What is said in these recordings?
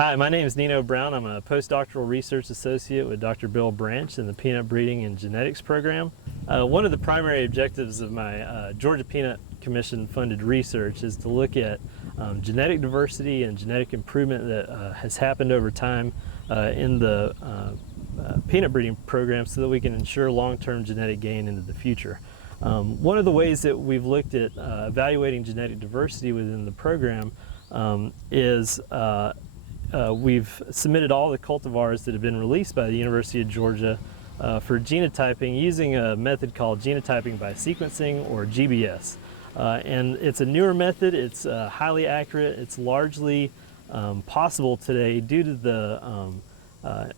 Hi, my name is Nino Brown. I'm a postdoctoral research associate with Dr. Bill Branch in the Peanut Breeding and Genetics program. One of the primary objectives of my Georgia Peanut Commission funded research is to look at genetic diversity and genetic improvement that has happened over time in the peanut breeding program so that we can ensure long-term genetic gain into the future. One of the ways that we've looked at evaluating genetic diversity within the program is we've submitted all the cultivars that have been released by the University of Georgia for genotyping using a method called genotyping by sequencing, or GBS. And it's a newer method, it's highly accurate, it's largely possible today due to the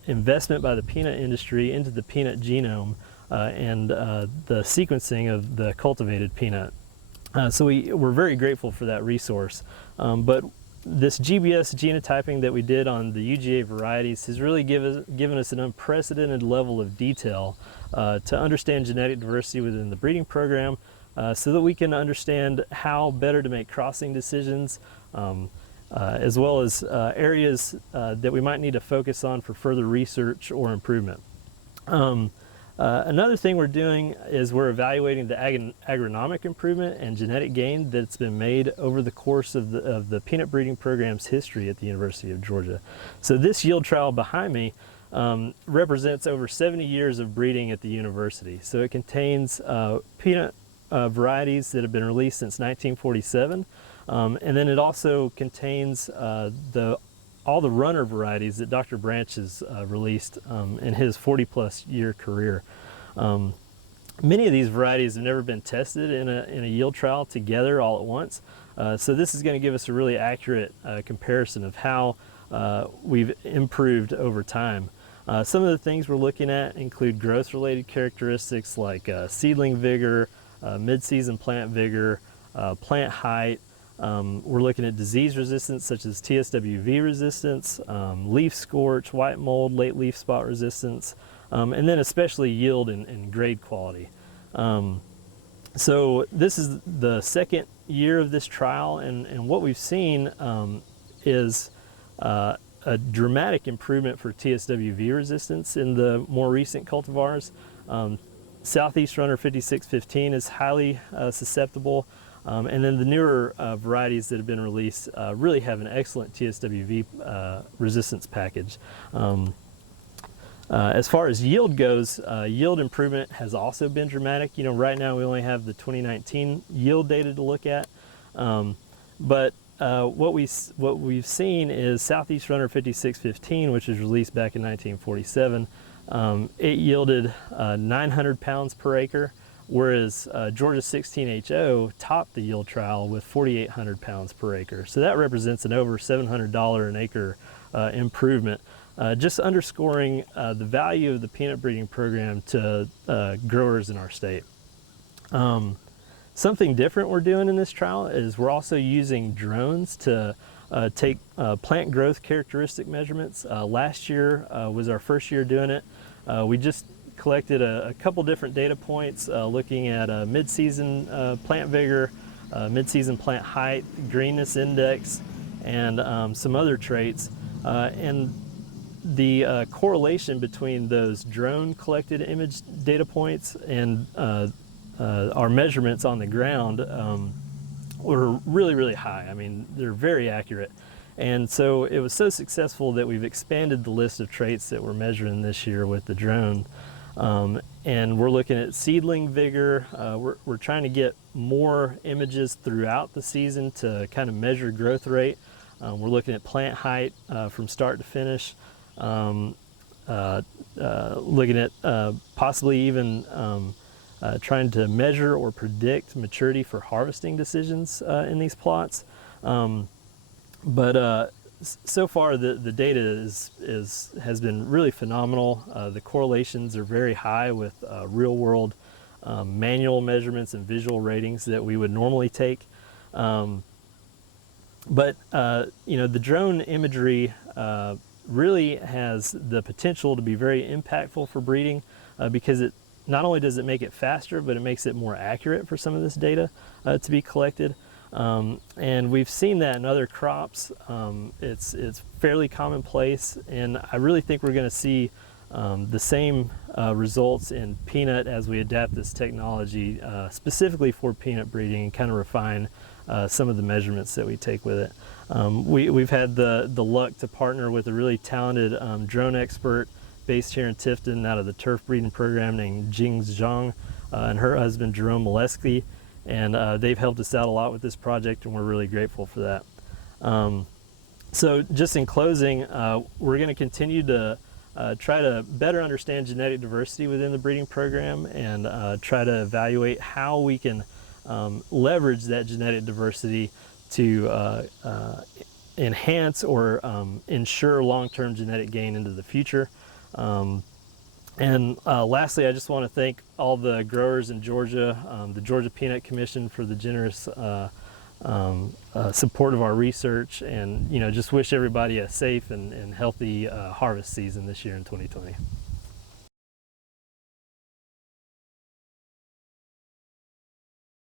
investment by the peanut industry into the peanut genome and the sequencing of the cultivated peanut. So we're very grateful for that resource. But this GBS genotyping that we did on the UGA varieties has really given us an unprecedented level of detail to understand genetic diversity within the breeding program so that we can understand how better to make crossing decisions as well as areas that we might need to focus on for further research or improvement. Another thing we're doing is we're evaluating the agronomic improvement and genetic gain that's been made over the course of the peanut breeding program's history at the University of Georgia. So this yield trial behind me represents over 70 years of breeding at the university. So it contains peanut varieties that have been released since 1947, and then it also contains all the runner varieties that Dr. Branch has released in his 40-plus year career. Many of these varieties have never been tested in a yield trial together all at once, so this is going to give us a really accurate comparison of how we've improved over time. Some of the things we're looking at include growth-related characteristics like seedling vigor, mid-season plant vigor, plant height. We're looking at disease resistance such as TSWV resistance, leaf scorch, white mold, late leaf spot resistance, and then especially yield and grade quality. So this is the second year of this trial, and what we've seen is a dramatic improvement for TSWV resistance in the more recent cultivars. Southeast Runner 5615 is highly susceptible. And then the newer varieties that have been released really have an excellent TSWV resistance package. As far as yield goes, yield improvement has also been dramatic. You know, right now we only have the 2019 yield data to look at, but what we've seen is Southeast Runner 5615, which was released back in 1947. It yielded 900 pounds per acre. Whereas Georgia 16HO topped the yield trial with 4,800 pounds per acre. So that represents an over $700 an acre improvement, just underscoring the value of the peanut breeding program to growers in our state. Something different we're doing in this trial is we're also using drones to take plant growth characteristic measurements. Last year was our first year doing it. We just collected a couple different data points looking at mid-season plant vigor, mid-season plant height, greenness index, and some other traits. And the correlation between those drone collected image data points and our measurements on the ground were really, really high. I mean, they're very accurate. And so it was so successful that we've expanded the list of traits that we're measuring this year with the drone. And we're looking at seedling vigor. We're trying to get more images throughout the season to kind of measure growth rate. We're looking at plant height from start to finish. Looking at possibly even trying to measure or predict maturity for harvesting decisions in these plots. So far, the data has been really phenomenal. The correlations are very high with real-world manual measurements and visual ratings that we would normally take. You know, the drone imagery really has the potential to be very impactful for breeding because it not only does it make it faster, but it makes it more accurate for some of this data to be collected. And we've seen that in other crops. It's fairly commonplace, and I really think we're going to see the same results in peanut as we adapt this technology specifically for peanut breeding and kind of refine some of the measurements that we take with it. We've had the luck to partner with a really talented drone expert based here in Tifton out of the turf breeding program named Jing Zhang and her husband Jerome Molesky, and they've helped us out a lot with this project, and we're really grateful for that. So just in closing, we're going to continue to try to better understand genetic diversity within the breeding program and try to evaluate how we can leverage that genetic diversity to enhance or ensure long-term genetic gain into the future. And lastly, I just want to thank all the growers in Georgia, the Georgia Peanut Commission for the generous support of our research, and just wish everybody a safe and healthy harvest season this year in 2020.